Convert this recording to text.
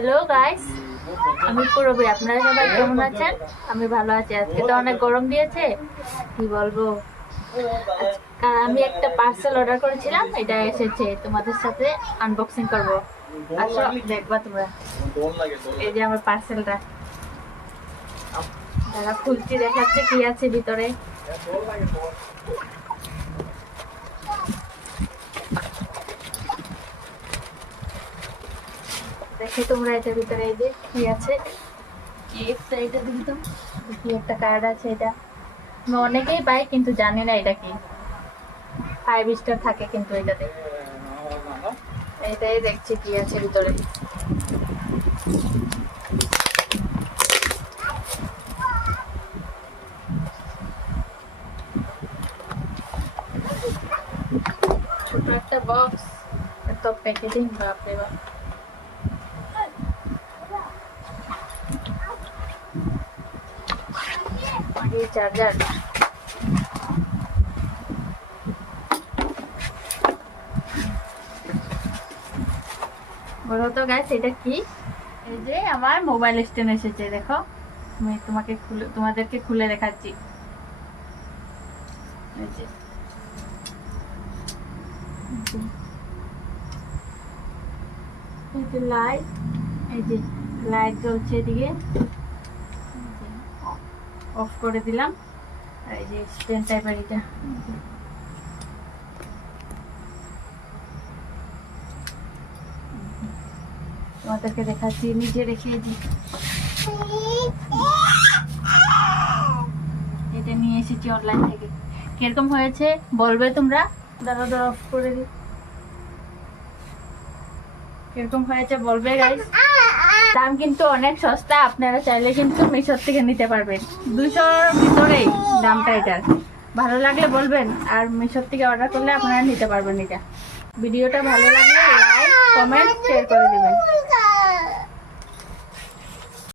Hello guys, আমি পুরবি। আপনারা সবাই কেমন আছেন? আমি ভালো আছি। আজকে তো অনেক গরম দিয়েছে, কি বলবো। আমি একটা পার্সেল অর্ডার করেছিলাম, এটা এসেছে। তোমাদের সাথে আনবক্সিং করব। আসো দেখবা তোমরা। এই যে আমার পার্সেলটা, তারা খুলছি, দেখাচ্ছে কি আছে ভিতরে। দেখে তোমরা এটার ভিতরে এই যে কি আছে। এটা দেখি তো, কি একটা কার্ড আছে। এটা আমি অনেকেই পাই কিন্তু জানি না এটা কি। 5 স্টার থাকে কিন্তু এটাতে। এটাই দেখছি কি আছে ভিতরে। ছোট একটা বক্স, এত প্যাকেজিং, বাপরে বাপ। চার্জার, বলো তো গাইস এটা কি। এই যে আমার মোবাইল স্ট্যান্ড এসেছে, দেখো। আমি তোমাদেরকে খুলে দেখাচ্ছি। এই যে লাইট, এই যে লাইট জ্বলছে এদিকে। অফ করে দিলাম। আর এই যে স্ট্যান্ড টাইপের এটা, তোমাদেরকে দেখাচ্ছি। নিজে রেখে এটা নিয়ে এসেছি অনলাইন থেকে। কিরকম হয়েছে বলবে তোমরা। দাঁড়া অফ করে দিই। কিরকম হয়েছে বলবে গাইস। দাম কিন্তু অনেক সস্তা, আপনারা চাইলে কিন্তু মিশোর থেকে নিতে পারবেন। 200-র ভিতরেই দামটা এটার। ভালো লাগলে বলবেন, আর মিশোর থেকে অর্ডার করলে আপনারা নিতে পারবেন এটা। ভিডিওটা ভালো লাগলে লাইক, কমেন্ট, শেয়ার করে দিবেন।